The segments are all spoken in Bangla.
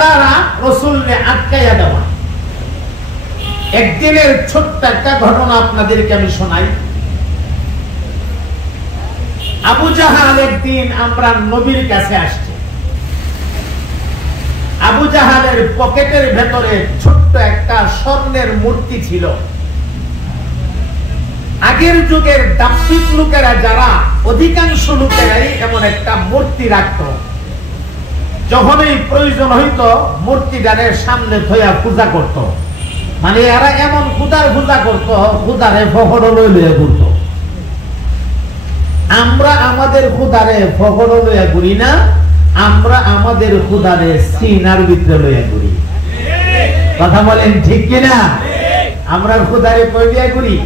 তারা রাসূলকে আটকাইয়া দেওয়া। একদিনের ছোট্ট একটা ঘটনা আপনাদেরকে আমি শোনাই। আবু জাহাল একদিন আমরা নবীর কাছে আসছে। আবু জাহালের পকেটের ভেতরে ছোট্ট একটা স্বর্ণের মূর্তি ছিল। আগের যুগের দাম্ভিক লোকেরা যারা, অধিকাংশ লোকেরাই এমন একটা মূর্তি রাখত। যখনই প্রয়োজন হইতো মূর্তিটারে সামনে থইয়া পূজা করত। মানে এরা এমন খুদার পূজা করত, খুদারে ফখর লইয়া ঘুরত। আমরা আমাদের খুদারে ফখর লইয়া ঘুরি না, আমরা আমাদের খুদারে সিনার ভিতরে লইয়া ঘুরি। কথা বলেন ঠিক কিনা? আমরা খুদারে কইয়া ঘুরি,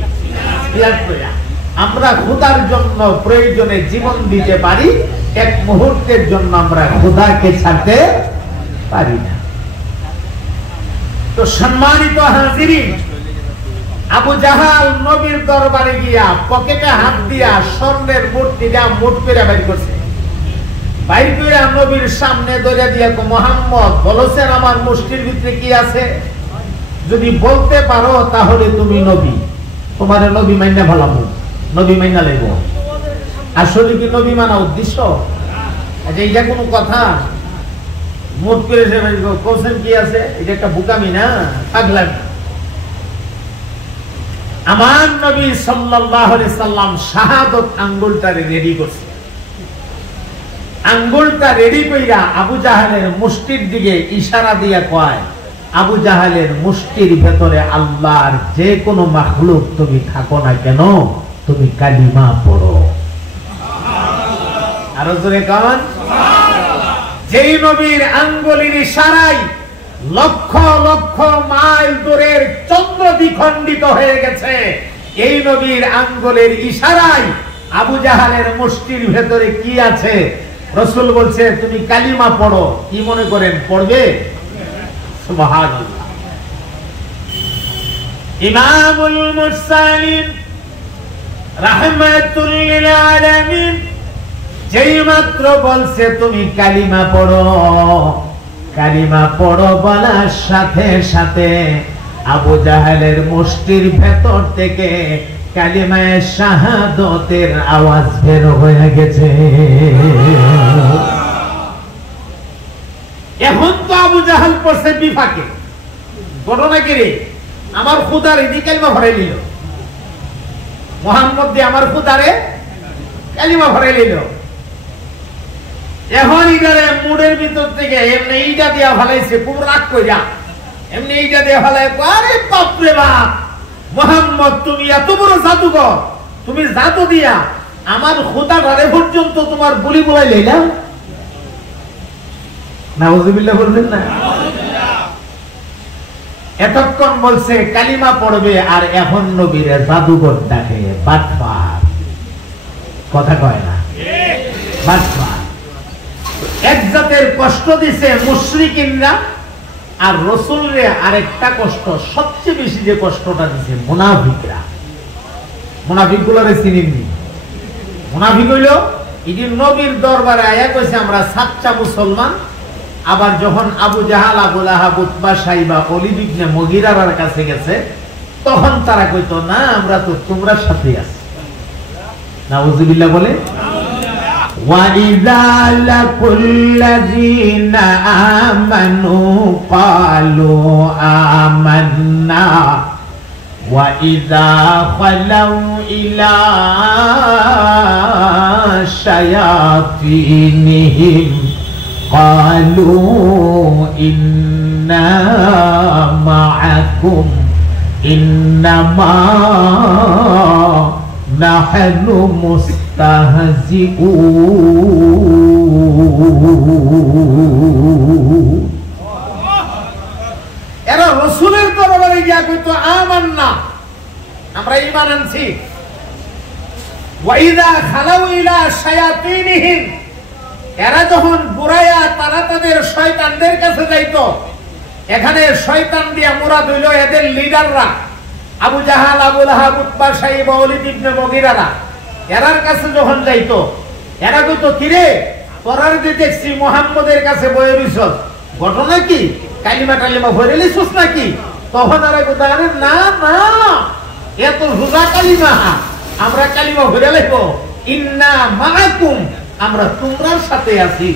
আমরা খুদার জন্য প্রয়োজনে জীবন দিতে পারি, এক মুহূর্তের জন্য আমরা খুদাকে ছাড়তে পারি না। তো সম্মানিত হাজিরিন, আবু জাহাল নবীর দরবারে গিয়া পকেটে হাত দিয়া স্বর্ণের মূর্তিটা মুঠ করে বাইর করছে। বাইর করে নবীর সামনে ধরে দিয়া, মুহাম্মদ বলেছেন আমার মুষ্টির ভিতরে কি আছে, যদি বলতে পারো তাহলে তুমি নবী, তোমার নবী মাইনা ভালামু, নবী মাইনা লইব। আসলে কি নবী মানা উদ্দেশ্য? আচ্ছা, এটা কোনো কথা? মুঠ করে কোশ্চেন কি আছে, এটা একটা বুকামি না, পাগলামি। আমার নবী সাল্লাল্লাহু আলাইহি সাল্লাম শাহাদত আঙ্গুলটারে রেডি করছে। আঙ্গুলটা রেডি কইরা আবু জাহালের মুষ্টির দিকে ইশারা দিয়া কয়, আবু জাহালের মুষ্টির ভেতরে আল্লাহর যে কোনো মাখলুক তুমি থাকো না কেন, তুমি কালিমা পড়ো। আরো জোরে কান। যেই নবীর আঙ্গুলের ইশারায় লক্ষ লক্ষ মাইল দূরের চন্দ্র দ্বিখণ্ডিত হয়ে গেছে, এই নবীর আঙ্গুলের ইশারায় আবু জাহালের মুষ্টির ভেতরে কি আছে রাসূল বলছে তুমি কালিমা পড়ো। কি মনে করেন পড়বে? সুবহানাল্লাহ। ইমামুল মুরসালিন রাহমাতুল লিল আলামিন যেই মাত্র বলছে তুমি কালিমা পড়ো, কালিমা পড়ো বলার সাথে সাথে আবু জাহেলের মুষ্টির ভেতর থেকে কালিমায়ে শাহাদাতের আওয়াজ বের হয়ে গেছে। এখন তো আবু জাহেল পড়ছে বিফাকে, ঘটনা কি রে, আমার খুদার ইদি কালিমা ভরাই নিল, মুহাম্মদ দিয়ে আমার খুদারে কালিমা ভরাই নিল। এখন ইদারে মুডের ভিতর থেকে এমনি এইটা দিয়া ফেলাইছে, খুব রাগ কইরা এমনি এইটা দিয়া ফেলাই, আরে বাপ রে বাপ, মুহাম্মদ তুমি এত বড় জাদুকর, তুমি জাদু দিয়া আমার খোদা ঘরে পর্যন্ত তোমার বলি বলাই লইলা। নাউযুবিল্লাহ বলবেন না? এতক্ষণ বলছে কালিমা পড়বে, আর এখন নবীরে জাদুকর ডাকে, বাটপার। কথা কয় না, বাটপার। এক জাতের কষ্ট দিছে মুশরিকিনরা, আর রাসূলরে আরেকটা কষ্ট, সবচেয়ে বেশি যে কষ্টটা দিছে মুনাফিকরা। মুনাফিকগুলোরে চিনেননি? মুনাফিক হইল ইদিন নবীর দরবারে আয়া কইছে আমরা সাচ্চা মুসলমান, আবার যখন আবু জাহাল, আবু লাহাব, উতবা, সাইবা, ওলীদ ইবনে মুগীরার কাছে গেছে, তখন তারা কইতো না আমরা তো তোমরা সাথে আছি। নাউযুবিল্লাহ বলে। وَإِذَا لَقُوا الَّذِينَ آمَنُوا قَالُوا آمَنَّا وَإِذَا خَلَوْا إِلَى شَيَاطِينِهِمْ قَالُوا إِنَّا مَعَكُمْ إِنَّمَا نَحْنُ এরা রাসূলের দরবারে গিয়া কইতো আমান্না, আমরা ঈমান আনছি। ওয়া ইযা খালাউ ইলা শায়াতিনহিম, এরা যখন বুরাইয়া তারা তাদের শয়তানদের কাছে যাইতো, এখানে শয়তান দিয়া মুরাদ হইল এদের লিডাররা, আবু জাহাল, আবু লাহাব, উতবা, সাইবা, ওলীদ ইবনে মুগীরারা। এরার কাছে যখন যাইতো, এরা কইতো কিরে তোরার যে দেখছি মুহাম্মদের কাছে বয়ে রইছস, ঘটনা কি কালিমা টালিমা ভরে লিছস নাকি? তখন আর গোদারে না না এত রোজা কালিমা আমরা কালিমা ভরে লিখব ইন্না মাআকুম আমরা তোমার সাথে আছি।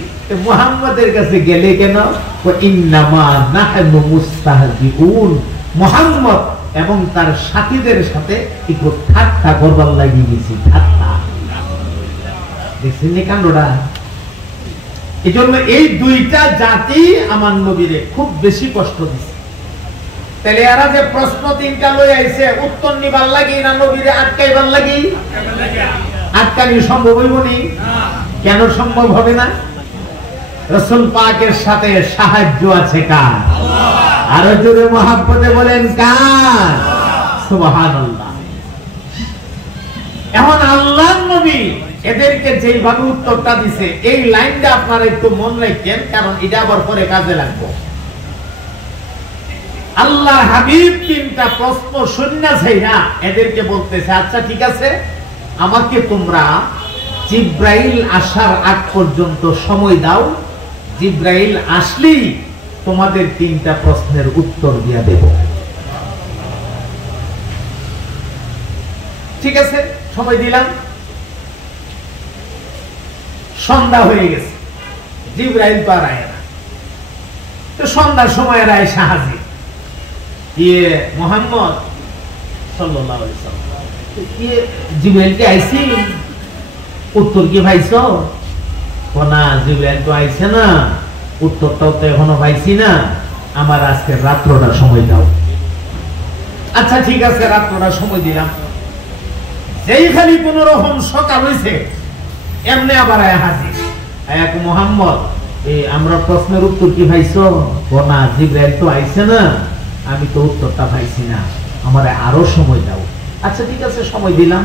মুহাম্মাদের কাছে গেলে কেন? ইন্নামা নাহনু মুস্তাহজিউন মুহাম্মদ এবং তার সাথীদের সাথে একটু ঠাট্টা করবার লাগি গেছি। ঠাট্টা দেখছেন নি কাণ্ডটা? এই জন্য এই দুইটা জাতি আমার নবীরে খুব বেশি কষ্ট দিচ্ছে। তাহলে এরা যে প্রশ্ন তিনটা লই আইছে উত্তর নিবার লাগি না নবীরে আটকাইবার লাগি? আটকানি সম্ভব হইব নি? কেন সম্ভব হবে না? রাসূল পাকের সাথে সাহায্য আছে কার? আরো জোরে মহব্বতে বলেন কার? সুবহানাল্লাহ। এখন আল্লাহর নবী এদেরকে যেইভাবে উত্তরটা দিছে এই লাইনটা আপনারা একটু মন রাখেন, কারণ এটা আবার পরে কাজে লাগবে। আল্লাহ হাবিব তিনটা প্রশ্ন শুনছে না, এদেরকে বলতেছে আচ্ছা ঠিক আছে আমাকে তোমরা জিব্রাইল আসার আগ পর্যন্ত সময় দাও, জিব্রাইল আসলেই তোমাদের তিনটা প্রশ্নের উত্তর দিয়ে দেব। ঠিক আছে সময় দিলাম। সন্ধ্যা হয়ে গেছে, জিব্রাইল তো আর আয় না। তো সন্ধ্যার সময় রায় সাহায্য মুহাম্মদ সাল্লাল্লাহু আলাইহি ওয়াসাল্লাম জিব্রাইল কে আইছি, উত্তর কি পাইছো? না জিব্রাইল তো আইছে না, উত্তরটাও তো এখনো পাইছি না, আমার আজকে রাত্রটা সময় দাও। আচ্ছা ঠিক আছে রাত্রটা সময় দিলাম। যেই খালি কোন রকম সকাল হইছে এমনি আবার আয়া হাজির। এক মুহাম্মদ আমরা প্রশ্নের উত্তর কি পাইছো? না জিব্রাইল তো আইছে না, আমি তো উত্তরটা পাইছি না, আমার আরো সময় দাও। আচ্ছা ঠিক আছে সময় দিলাম।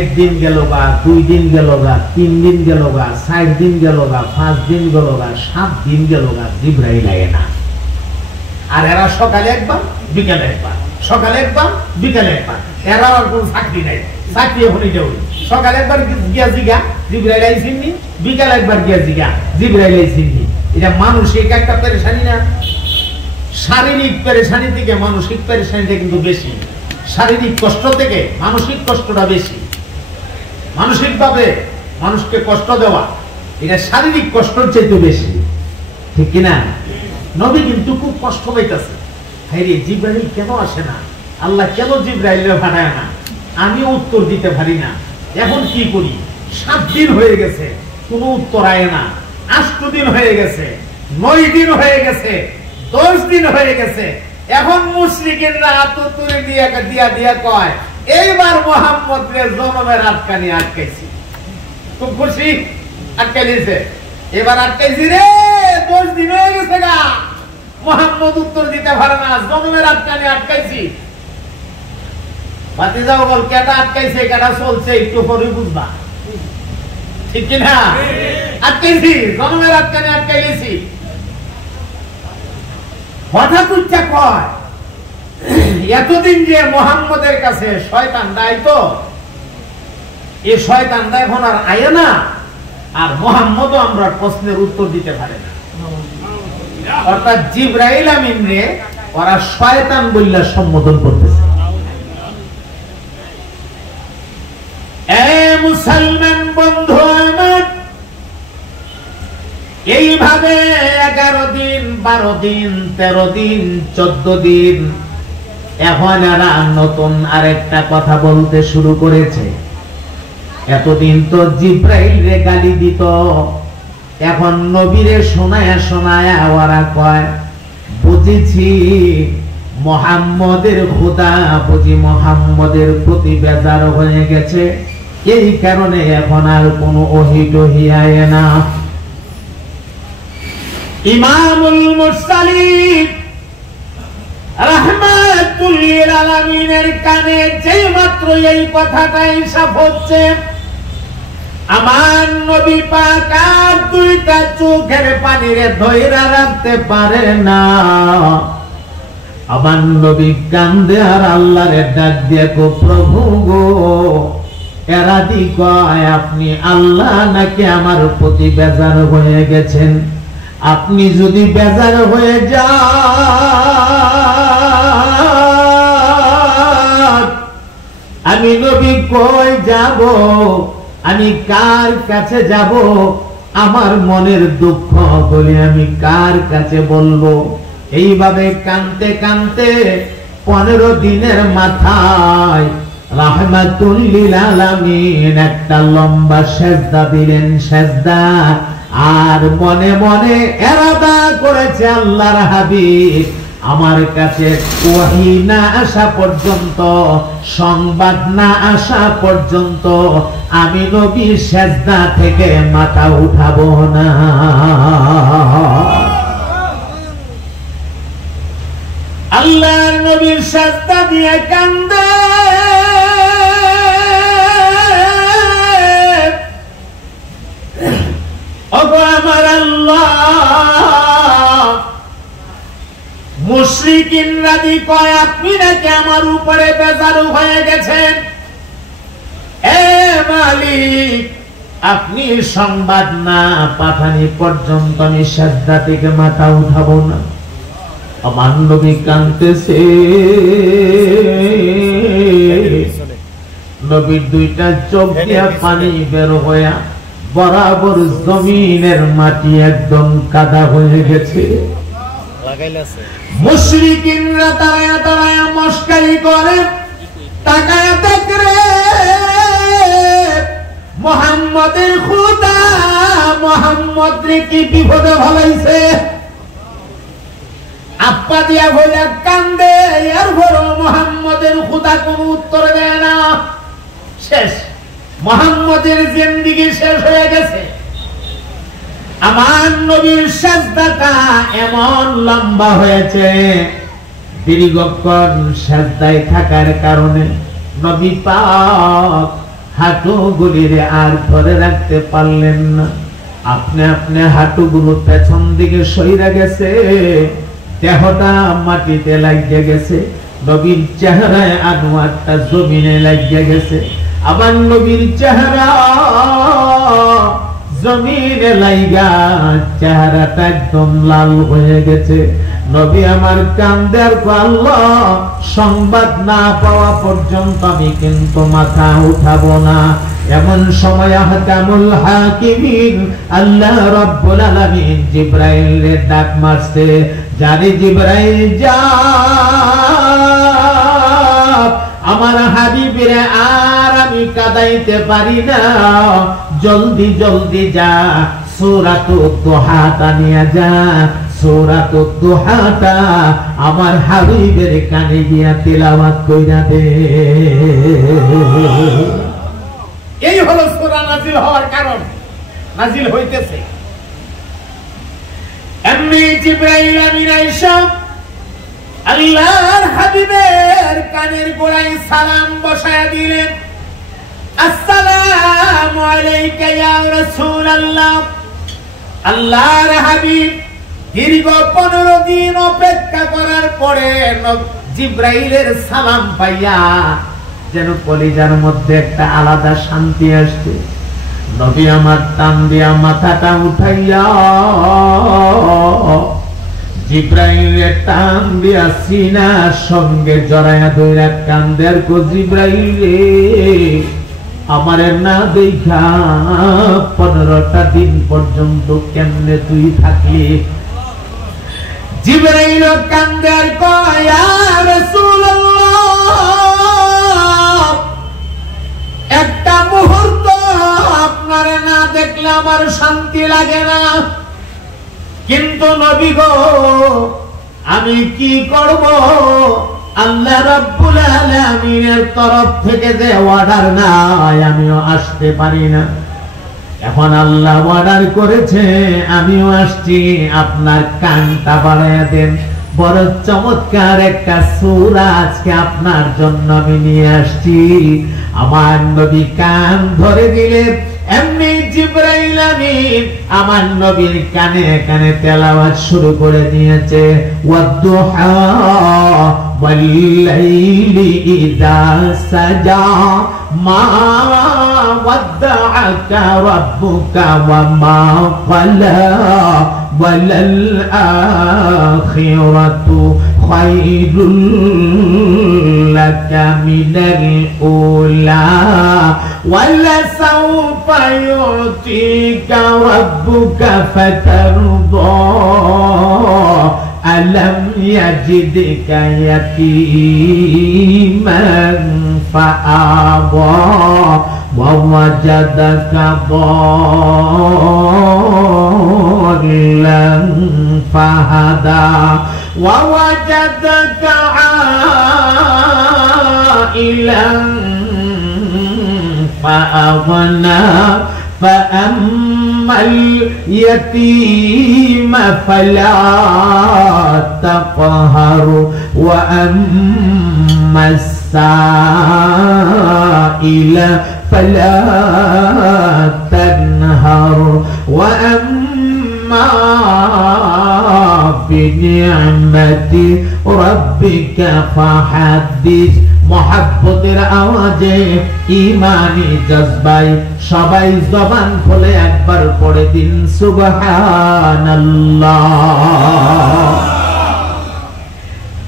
একদিন গেল গা, 2 দিন গেল গা, 3 দিন গেল গা, 4 দিন গেল গা, 5 দিন গেল গা, 7 দিন গেল গা, জিব্রাইল আয় না। আর এরা সকালে একবার বিকালে একবার, সকালে একবার বিকালে একবার, এরা আর কোন চাকরি নাই, চাকরি এখন এটা হই। সকালে একবার গিয়া জিগা জিব্রাইল আইছিনি, বিকালে একবার গিয়া জিগা জিব্রাইল আইছিনি। এটা মানসিক একটা পেরেশানি না? শারীরিক পেরেশানি থেকে মানসিক পেরেশানিটা কিন্তু বেশি। শারীরিক কষ্ট থেকে মানসিক কষ্টটা বেশি। মানসিক ভাবে মানুষকে কষ্ট দেওয়া এটা শারীরিক কষ্টের চাইতে বেশি, ঠিক কিনা? নবী কিন্তু খুব কষ্ট পাইতেছে। হায়রে জিব্রাইল কেন আসে না, আল্লাহ কেন জিব্রাইলকে পাঠায় না, আমিও উত্তর দিতে পারি না, এখন কি করি? 7 দিন হয়ে গেছে কোনো উত্তর আয় না, 8 দিন হয়ে গেছে, 9 দিন হয়ে গেছে, 10 দিন হয়ে গেছে। এখন মুশরিকেরা আততুরে দিয়া দিয়া দিয়া কয় এইবার মুহাম্মদের জনমের আটকানি আটকাইছি। খুব খুশি আটকাইছে, এবার আটকাইছি রে, 10 দিন হয়ে গেছে গা, মুহাম্মদ উত্তর দিতে পারে না, জনমের আটকানি আটকাইছি। ভাতিজাও বল কেটা আটকাইছে কেটা চলছে একটু পরে বুঝবা, ঠিক কিনা? আটকাইছি, জনমের আটকানি আটকাইছি। হঠাৎ উচ্চা কয় এতদিন যে মুহাম্মদের কাছে শয়তান দায়িত্ব, এই শয়তানটা এখন আর আয় না, আর মুহাম্মদও আমরা প্রশ্নের উত্তর দিতে পারে না। অর্থাৎ জিব্রাইল আমিনরে ওরা শয়তান বললে সম্বোধন করতেছে। এ মুসলমান বন্ধু আমার, এইভাবে 11 দিন 12 দিন 13 দিন 14 দিন এখন এরা নতুন আরেকটা কথা বলতে শুরু করেছে। এতদিন তো জিব্রাইল রে গালি দিত, এখন নবীরে শোনায়া শোনায়া ওরা কয় বুঝেছি মুহাম্মদের খোদা বুঝি মুহাম্মদের প্রতি বেজার হয়ে গেছে, এই কারণে এখন আর কোনো ওহী টহি আয় না। ইমামুল মুরসালিন রাহমাতুল লিল আলামিনের কানে যেই মাত্র এই কথাটা ইসাফ হচ্ছে, আমার নবী পাক আর 2টা চোখের পানিরে ধইরা রাখতে পারে না। আমার নবী কান্দে আর আল্লাহরে ডাক দিয়ে গো প্রভু গো, এরা দি কয় আপনি আল্লাহ নাকি আমার প্রতি বেজার হয়ে গেছেন, আপনি যদি বেজার হয়ে যান, আমি নবী কই যাব, আমি কার কাছে যাব, আমার মনের দুঃখ বলে আমি কার কাছে বলবো? এইভাবে কানতে কানতে 15 দিনের মাথায় রাহমাতুল লিল আলামিন একটা লম্বা সেজদা দিলেন। সেজদা আর মনে মনে ইরাদা করেছে, আল্লাহর হাবিব আমার কাছে ওহী না আসা পর্যন্ত, সংবাদ না আসা পর্যন্ত আমি নবী সেজদা থেকে মাথা উঠাবো না। আল্লাহর নবীর সেজদা দিয়ে কান্দে, ওগো আমার আল্লাহ। মুশরিকিনরা দি কয় আপনি নাকি আমার উপরে বেজারু হয়ে গেছেন। এ মালিক, আপনি সংবাদ না পাঠানি পর্যন্ত আমি সেজদা থেকে মাথা উঠাবো না। আমার নবী কাঁদতেছে, নবীর দুইটা চোখ দিয়া পানি বের হইয়া বরাবর জমিনের মাটি একদম কাদা হয়ে গেছে। মুশরিকিনরা দাঁড়ায়া দাঁড়ায়া মস্কারি করে, তাকায়া দেখরে মুহাম্মদের খোদা মুহাম্মদ রে কি বিপদে ফলাইছে। আপা দিয়া বলে কান্দে, এরপর মুহাম্মদের খোদা কোনো উত্তর দেয় না। শেষ, মুহাম্মদের জিন্দেগি শেষ হয়ে গেছে। আমার নবীর সেজদাটা এমন লম্বা হয়েছে, দীর্ঘক্ষণ সেজদায় থাকার কারণে নবী পাক হাঁটুগুলিরে আর ধরে রাখতে পারলেন না। আপনি আপনি হাঁটুগুলো পেছন দিকে সইরা গেছে, দেহটা মাটিতে লাগিয়ে গেছে, নবীর চেহারায় আনোয়ারটা জমিনে লাগিয়ে গেছে। আবার নবীর চেহারা জমিনে লাইগা চেহারাটা একদম লাল হয়ে গেছে। নবী আমার কান্দার আল্লাহ সংবাদ না পাওয়া পর্যন্ত আমি কিন্তু মাথা উঠাবো না। এমন সময় আহকামুল হাকিমিন আল্লাহ রাব্বুল আলামিন জিবরাইলের ডাক মারছে, জানি জিবরাইল যা, আমার হাবিবের আর আমি কাদাইতে পারি না, জলদি জলদি যা সূরাতুদ দুহাটা নিয়ে যা। সূরাতুদ দুহাটা আমার হাবিবের কানে গিয়া তিলাওয়াত কইরা দে। এই হলো সূরা নাজিল হওয়ার কারণ, নাজিল হইতেছে। এমনি জিবরাইল আমিন আয়েশা আল্লাহর হাবিবের কানের গোড়ায় সালাম বসায়া দিলেন, আসসালামু আলাইকা ইয়া রাসূলুল্লাহ। আল্লাহর হাবিব দীর্ঘ 15 দিন অপেক্ষা করার পরে জিবরাইলের সালাম পাইয়া যেন কলিজার মধ্যে একটা আলাদা শান্তি আসছে। নবী আমার টান দিয়া মাথাটা উঠাইয়া জিবরাইলের টান দিয়া সিনার সঙ্গে জড়াইয়া ধইরা কান্দের গো জিবরাইল রে, আমারে না দেখা 15টা দিন পর্যন্ত কেমনে তুই থাকলি? জিবরাইল কান্দের কয় ইয়া রাসূলুল্লাহ, একটা মুহূর্ত আপনারে না দেখলে আমার শান্তি লাগে না, কিন্তু নবী গো আমি কি করব? আল্লাহ রাব্বুল আলামিনের তরফ থেকে যে অর্ডার নাই আমিও আসতে পারি না। এখন আল্লাহ অর্ডার করেছে, আমিও আসছি, আপনার কানটা বাড়াইয়া দেন। বড় চমৎকার একটা সূরা আজকে আপনার জন্য আমি নিয়ে আসছি। আমার নবী কান ধরে দিলেন, এমনি জিবরাইল আমিন আমার নবীর কানে কানে তেলাওয়াত শুরু করে দিয়েছে, ওয়াদুহা ওয়াল লাইলি ইযা সাজা মা ودعك ربك وما قلى وللآخرة خير لك من الأولى ولسوف يعطيك ربك فترضى ألم يجدك يتيما فآوى ووجدك ضالا فهدى ووجدك عائلا فأغنى فأما اليتيم فلا تقهر وأما السائل فلا تنهر وأما بنعمة ربك فحدث محبতের আওয়াজে ঈমানি জজবায় সবাই জবান খুলে একবার পড়ে দিন সুবহানাল্লাহ।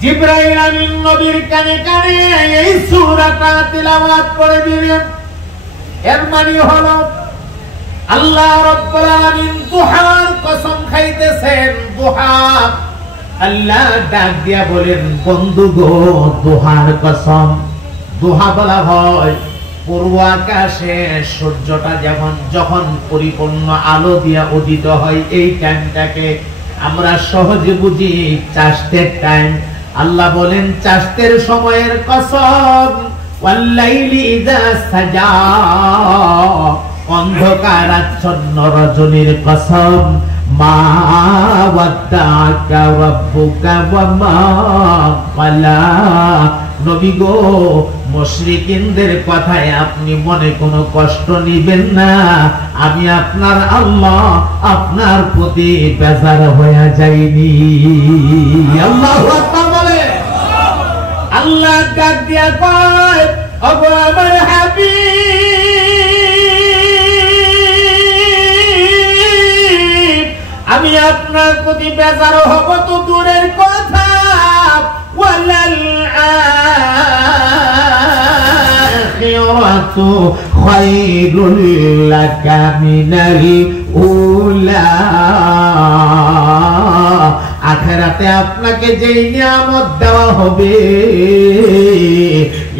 জিবরাইল আমিন নবীর কানে কানে এই সূরাটা তিলাওয়াত করে দিলেন। এর মানে হলো আল্লাহ রাব্বুল আলামিন দুহার কসম খাইতেছেন। দুহা আল্লাহ ডাক দিয়া বলেন, বন্ধু গো দুহার কসম। দুহা বলা হয় পূর্ব আকাশে সূর্যটা যখন পরিপূর্ণ আলো দিয়া উদিত হয়, এই টাইমটাকে আমরা সহজে বুঝি চাষতের টাইম। আল্লাহ বলেন চাষতের সময়ের কসম, ওয়াল্লাইলি ইযা সাজা, অন্ধকার আচ্ছন্ন রজনীর কসম, মা ওয়াদ্দাকা রাব্বুকা ওয়া মা ক্বালা। নবী গো মুশরিকিনদের কথায় আপনি মনে কোনো কষ্ট নিবেন না। আমি আপনার আল্লাহ আপনার প্রতি বেজার হয়ে যাইনি। আল্লাহু আকবার বলে। আল্লাহ ডাক দিয়া কয়, ওগো আমার হাবিব, আমি আপনার প্রতি বেজার হব তো দূরের কথা, ওয়ালাল আখিরাতু খায়রুল লাকা মিনাল উলা। আখিরাতে আপনাকে যেই নিয়ামত দেওয়া হবে,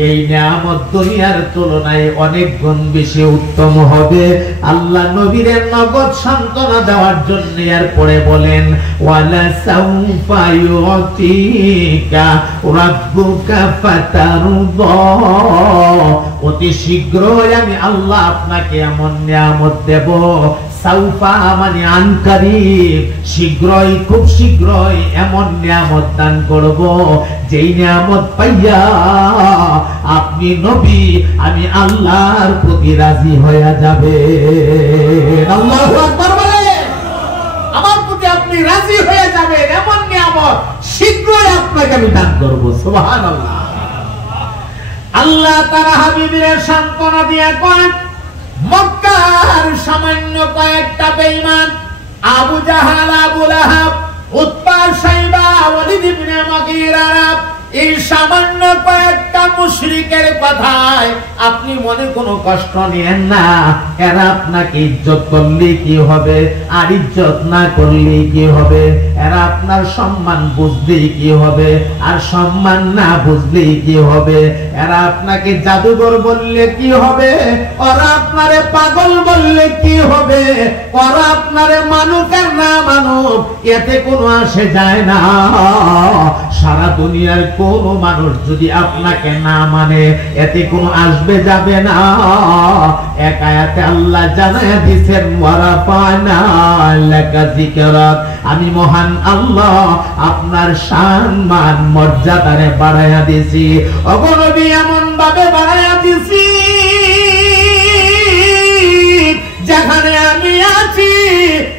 এই নিয়ামত দুনিয়ার তুলনায় অনেক গুণ বেশি উত্তম হবে। আল্লাহ নবীর নগদ সান্ত্বনা দেওয়ার জন্য এরপরে বলেন, ওয়ালা সাউফা ইউতিকা রাব্বুকা ফাতারদা, অতি শীঘ্রই আমি আল্লাহ আপনাকে এমন নিয়ামত দেব। সাউফা মানে আনকারিব, শীঘ্রই খুব শীঘ্রই এমন নিয়ামত দান করব যেই নিয়ামত পাইয়া আপনি নবী আমি আল্লাহর প্রতি রাজি হয়ে যাবে। আল্লাহু আকবার বলে। আমার প্রতি আপনি রাজি হয়ে যাবেন, এমন নিয়ামত শীঘ্রই আপনাকে আমি দান করব। সুবহানাল্লাহ। আল্লাহ তাআলা হাবিবের সান্ত্বনা দিয়ে কয়, মক্কার সামান্য কয়েকটা বেঈমান আবু জাহাল, আবু লাহাব, উতবা, শাইবা, ওয়ালিদ ইবনে মুগীরা, এই সামান্য কয়েকটা মুশরিকের কথায় আপনি মনে কোনো কষ্ট নিয়েন না। এরা আপনাকে ইজ্জত করলে কি হবে, আর ইজ্জত না করলে কি হবে, এরা আপনার সম্মান বুঝলে কি হবে, আর সম্মান না বুঝলে কি হবে, এরা আপনাকে জাদুঘর বললে কি হবে, ওরা আপনারে পাগল বললে কি হবে, ওরা আপনারে মানুক আর না মানুক এতে কোনো আসে যায় না। সারা দুনিয়ার কোন মানুষ যদি আপনাকে না মানে এতে কোনো আসবে যাবে না। এক আয়াতে আল্লাহ জানায়া দিয়েছেন, ওয়ারাফানা লাকা যিকরাক, আমি মহান আল্লাহ আপনার সম্মান মর্যাদারে বাড়ায়া দিয়েছি। ওগো নবী এমন ভাবে বাড়ায়া দিয়েছি যেখানে আমি আছি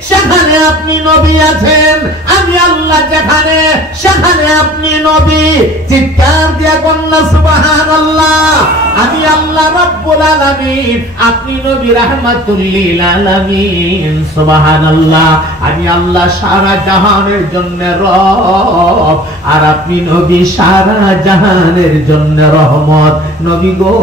সেখানে যেখানে আপনি নবী আছেন, আমি আল্লাহ যেখানে, সেখানে আপনি নবী। চিৎকার দিয়া কন্যা সুবহানাল্লাহ। আমি আল্লাহ রাব্বুল আলামিন, আপনি নবী রাহমাতুল লিল আলামিন। সুবহানাল্লাহ। আমি আল্লাহ সারা জাহানের জন্য রব, আর আপনি নবী সারা জাহানের জন্য রহমত। নবী গো,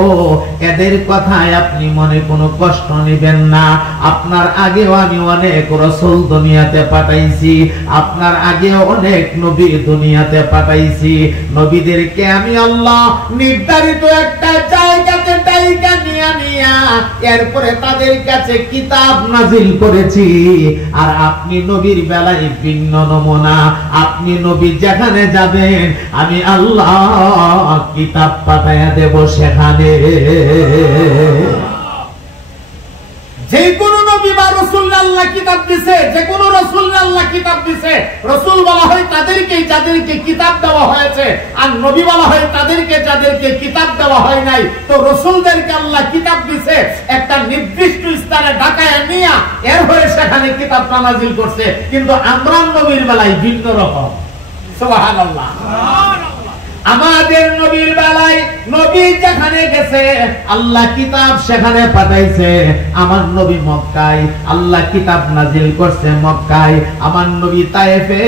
এদের কথায় আপনি মনে কোনো কষ্ট নেবেন না। আপনার আগেও আমি অনেক রাসূল দুনিয়াতে পাঠাইছি, আপনার আগেও অনেক নবী দুনিয়াতে পাঠাইছি। নবীদেরকে আমি আল্লাহ নির্ধারিত একটা জায়গাতে টাইকা নিয়া এরপরে তাদের কাছে কিতাব নাজিল করেছি। আর আপনি নবীর বেলায় ভিন্ন নমুনা। আপনি নবী যেখানে যাবেন, আমি আল্লাহ কিতাব পাঠাইয়া দেব সেখানে। যে কোন নবী বা রাসূল আল্লাহ কিতাব দিয়েছে, যে কোন রাসূল আল্লাহ কিতাব দিয়েছে, রাসূল বলা হয় তাদেরকে যাদেরকে কিতাব দেওয়া হয়েছে, আর নবী বলা হয় তাদেরকে যাদেরকে কিতাব দেওয়া হয় নাই। তো রাসূলদেরকে আল্লাহ কিতাব দিয়েছে একটা নির্দিষ্ট স্থানে ঢাকায় নিয়ে এরপরে সেখানে কিতাব নাযিল করছে। কিন্তু আমরা নবীর বেলায় ভিন্ন রকম। সুবহানাল্লাহ। আমাদের নবীর বেলায় নবী যেখানে গেছে আল্লাহ কিতাব সেখানে পাঠাইছে। আমার নবী মক্কায়, আল্লাহ কিতাব নাজিল করছে মক্কায়। আমার নবী তায়েফে,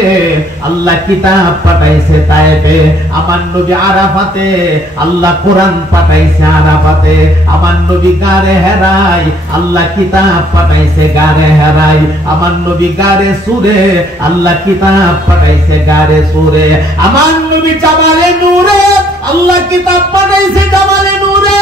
আল্লাহ কিতাব পাঠাইছে তায়েফে। আমার নবী আরাফাতে, আল্লাহ কোরআন পাঠাইছে আরাফাতে। আমার নবী গারে হেরাই, আল্লাহ কিতাব পাঠাইছে গারে হেরাই। আমার নবী গারে সুরে, আল্লাহ কিতাব পাঠাইছে গারে সুরে। আমার নবী জামালে নূরে, আল্লাহ কিতাব পাঠাইছে জামালে নূরে।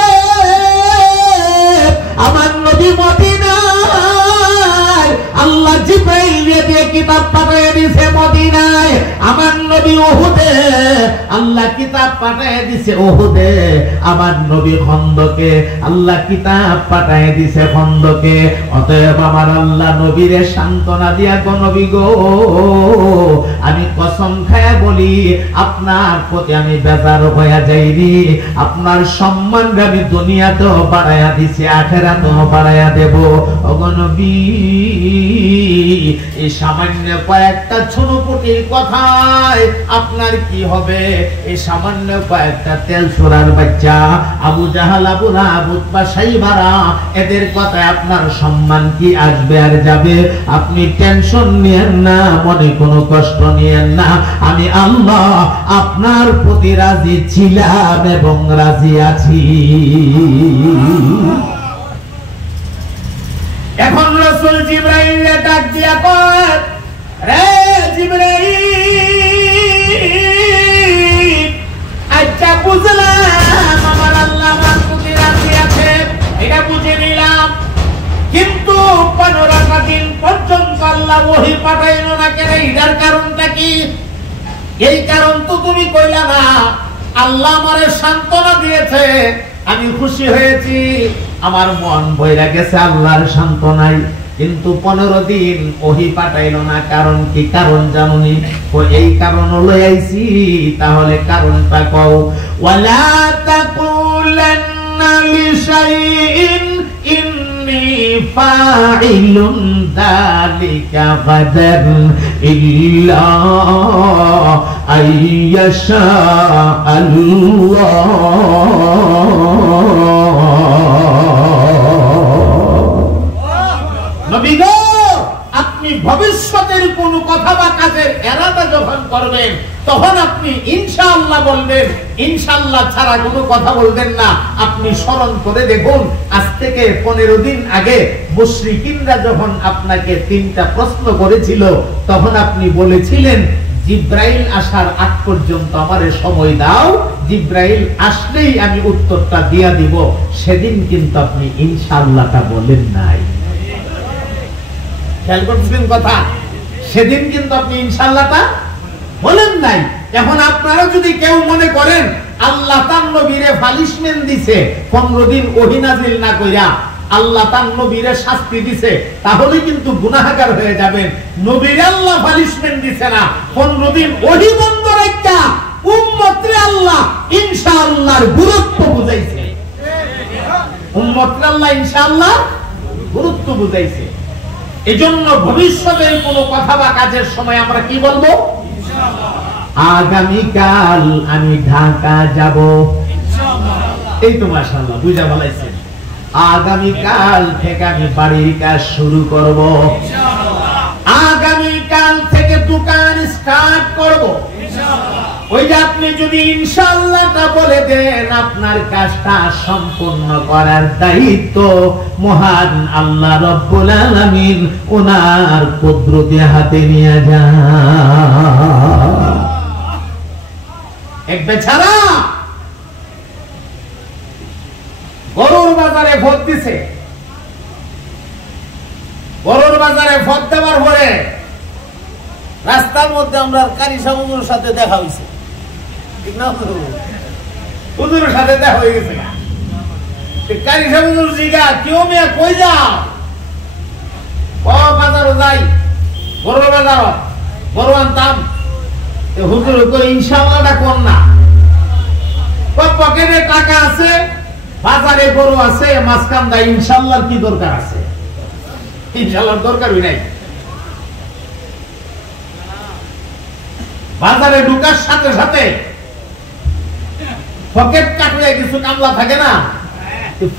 আমার নবী মদিনায়, আল্লাহ জিবরাইল দিয়ে কিতাব পাঠিয়ে দিয়েছে মদিনায়। আমার নবী উহুদে, আল্লাহ কিতাব পাঠিয়ে দিয়েছে উহুদে। আমার নবী খন্দকে, আল্লাহ কিতাব পাঠিয়ে দিয়েছে খন্দকে। অতএব আমার আল্লাহ নবীরে সান্ত্বনা দিয়া গো নবী গো, আমি কসম খায়া বলি আপনার প্রতি আমি বেজার হইয়া যাইনি। আপনার সম্মান আমি দুনিয়াতেও বাড়াইয়া দিছি, আখিরাতেও বাড়াইয়া দেব। ওগো নবী, এই সামান্য কয়েকটা ছোটপুটির কথায় আপনার কি হবে? এই সামান্য কয়েকটা তেল ছোড়ার বাচ্চা আবু জাহাল, আবু লাহাব, উতবা, সাইবারা, এদের কথায় আপনার সম্মান কি আসবে আর যাবে? আপনি টেনশন নিয়েন না, মনে কোনো কষ্ট নিয়েন না। আমি আল্লাহ আপনার প্রতি রাজি ছিলাম এবং রাজি আছি। এখন রাসূল জিবরাইল ডাক দিয়া কয়, রে জিবরাইল, আচ্ছা বুঝলাম আমার আল্লাহ আমার প্রতি রাজি আছে, এটা বুঝে নিলাম। কিন্তু 15টা দিন পর্যন্ত আল্লাহ ওহী পাঠাইলো না কেন? এটার কারণটা কি? এই কারণ তো তুমি কইলা না। আল্লাহ আমারে সান্ত্বনা দিয়েছে, আমি খুশি হয়েছি, আমার মন ভইরা গেছে আল্লাহর সান্ত্বনায়। কিন্তু 15 দিন ওহী পাঠাইলো না, কারণ কি? কারণ জানুনি? এই কারণ লই আইছি, তাহলে কারণটা কও। ওয়ালা তাকুলান্না লিশাইইন ইন্নী ফাইলুন যালিকা গাদান ইল্লা আইয়াশা আল্লাহ। নবী গো, আপনি ভবিষ্যতের কোন কথা বা কাজের এরাদা যখন করবেন, তখন আপনি ইনশাআল্লাহ বলবেন। ইনশাআল্লাহ ছাড়া কোনো কথা বলবেন না। আপনি স্মরণ করে দেখুন, আজ থেকে 15 দিন আগে মুশরিকিনরা যখন আপনাকে 3টা প্রশ্ন করেছিল, তখন আপনি বলেছিলেন জিব্রাইল আসার আগ পর্যন্ত আমারে সময় দাও, জিব্রাইল আসলেই আমি উত্তরটা দিয়া দিব। সেদিন কিন্তু আপনি ইনশাআল্লাহটা বলেন নাই। খেয়াল করছেন কথা? সেদিন কিন্তু আপনি ইনশাআল্লাহটা বলেন নাই। এখন আপনারা যদি কেউ মনে করেন আল্লাহ তার নবীরে পানিশমেন্ট দিছে 15 দিন ওহী নাযিল না কইরা, আল্লাহ তার নবীরে শাস্তি দিছে, তাহলে কিন্তু গুনাহগার হয়ে যাবেন। নবীরে আল্লাহ পানিশমেন্ট দিছে না, 15 দিন ওহী বন্ধ রাখা উম্মতরে আল্লাহ ইনশাআল্লাহর গুরুত্ব বুঝাইছে। উম্মতরে আল্লাহ ইনশাআল্লাহ গুরুত্ব বুঝাইছে। এজন্য ভবিষ্যতের কোনো কথা বা কাজের সময় আমরা কি বলবো? আগামীকাল আমি ঢাকা যাব। এই তো মাশাআল্লাহ বুঝা বলাইছেন। আগামীকাল থেকে আমি বাড়ির কাজ শুরু করব, আগামীকাল থেকে দোকান স্টার্ট করব। ওই যে আপনি যদি ইনশাআল্লাহটা বলে দেন, আপনার কাজটা সম্পূর্ণ করার দায়িত্ব মহান আল্লাহ রাব্বুল আলামিন ওনার কুদরতি হাতে নিয়ে যান। এক বেচারা গরুর বাজারে ভোট দিছে, গরুর বাজারে ভোট দেওয়ার পরে রাস্তার মধ্যে আমরা কারি সাহেবের সাথে দেখা হয়েছে, ঠিক না? হুজুরের সাথে দেখা হয়ে গেছে। কারি সাহেব জিগা কেউ মেয়ে কই যাও? বাজারও যাই, গরুর বাজার গরু আনতাম। হুজুর কই ইনশাআল্লাহটা কোন না, পকেটে টাকা আছে, বাজারে গরু আছে, মাঝখান দা ইনশাআল্লাহর কি দরকার আছে? ইনশাআল্লাহর দরকারই নাই। বাজারে ঢোকার সাথে সাথে পকেট কাট হয়ে কিছু কামলা থাকে না,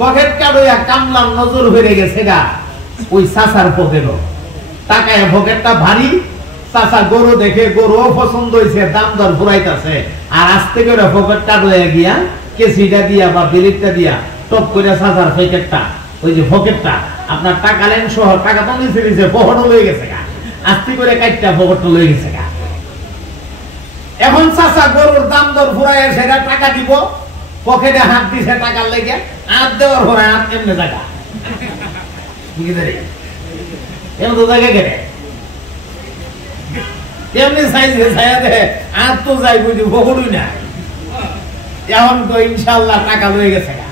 পকেট কাট হইয়া কামলার নজর হয়ে গেছে গা ওই চাচার পকেটও। টাকায় পকেটটা ভারী, চাচা গরু দেখে গরুও পছন্দ হয়েছে, দাম দর ফুরাইতেছে, আর আস্তে করে পকেট কাট হয়ে গিয়া কেসিটা দিয়া বা বিলিটটা দিয়া টপ করে চাচার পকেটটা, ওই যে পকেটটা আপনার টাকা লেন সহ টাকা তো নিচে নিচে পকেটও লয়ে গেছে গা, আস্তে করে কাটটা পকেটটা লয়ে গেছে গা। এখন চাচা গরুর দাম দর ফুরাইয়া সেটা টাকা দিব, পকেটে হাত দিছে টাকার লেগে, হাত দেওয়ার পরে হাত কেমনে টাকা এমন তো জায়গা কেটে এমনি চাইছে ছায়া দে আর তো যাই বুঝি পকেটই না। এখন তো ইনশাআল্লাহ টাকা লয়ে গেছে গা,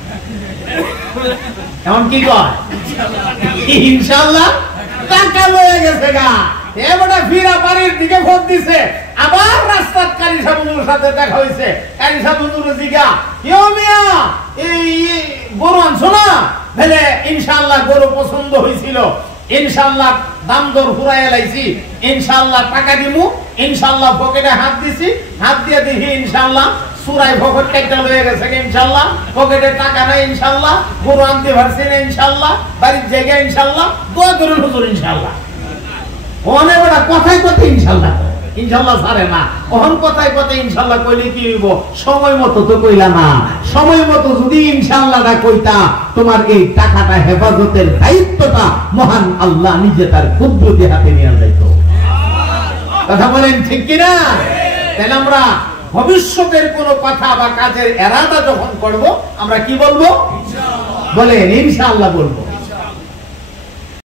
এখন কি কয়? ইনশাআল্লাহ টাকা লয়ে গেছে গা। এবারে ফিরা বাড়ির দিকে ভোট দিছে, আবার রাস্তার কারি সাহেবের সাথে দেখা হয়েছে। কারি সাহেবের জিগা কেউ মিয়া এই গরু আনছো না? বলে ইনশাআল্লাহ গরু পছন্দ হয়েছিল, ইনশাআল্লাহ দাম দর ফুরাইয়া লাইছি, ইনশাআল্লাহ টাকা দিমু, ইনশাআল্লাহ পকেটে হাত দিছি, হাত দিয়ে দেখি ইনশাআল্লাহ সুরাই পকেট কাইটা লয়ে গেছে, ইনশাআল্লাহ পকেটে টাকা নাই, ইনশাআল্লাহ গরু আনতে পারছি না, ইনশাআল্লাহ বাড়ির জায়গায় ইনশাআল্লাহ দোয়া করুন হুজুর ইনশাআল্লাহ। ওখানে বড় কথায় কথায় ইনশাআল্লাহ, ইনশাআল্লাহ ছাড়ে না। ওখান কথায় কথায় ইনশাআল্লাহ কইলে কি হইব? সময় মতো তো কইলা না। সময় মতো যদি ইনশাআল্লাহটা কইতা, তোমার এই টাকাটা হেফাজতের দায়িত্বটা মহান আল্লাহ নিজে তার কুদরতি হাতে নিয়ে যাইতো। কথা বলেন ঠিক কিনা? তাহলে আমরা ভবিষ্যতের কোনো কথা বা কাজের এরাদা যখন করব, আমরা কি বলবো? বলেন ইনশাআল্লাহ বলবো।